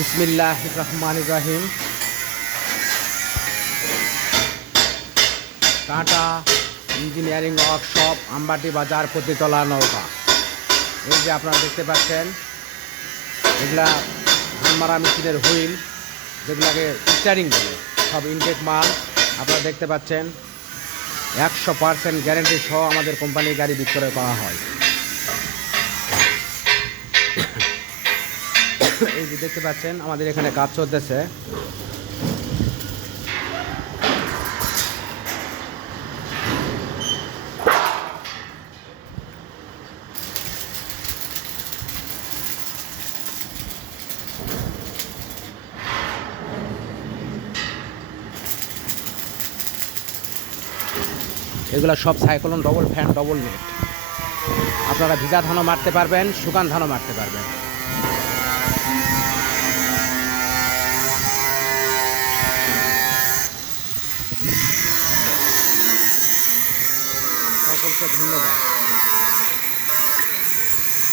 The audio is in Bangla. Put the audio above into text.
বিসমিল্লাহির রহমানির রহিম। টাটা ইঞ্জিনিয়ারিং ওয়ার্কশপ, আমবাটি বাজার, প্রতিতলা, নওগাঁ। এই যে আপনারা দেখতে পাচ্ছেন, এগুলা ধান মারা মেশিনের হুইল, যেগুলাকে স্টিয়ারিং বলে, সব ইনটেক মাল আপনারা দেখতে পাচ্ছেন। 100% গ্যারেন্টি সহ আমাদের কোম্পানির গাড়ি বিক্রয় করা হয়। এই যে দেখতে পাচ্ছেন, আমাদের এখানে কাজ চলতেছে। এগুলো সব cyclone double fan double net. আপনারা ভিজা ধানও মারতে পারবেন, শুকান ধানও মারতে পারবেন। সকলকে ধন্যবাদ।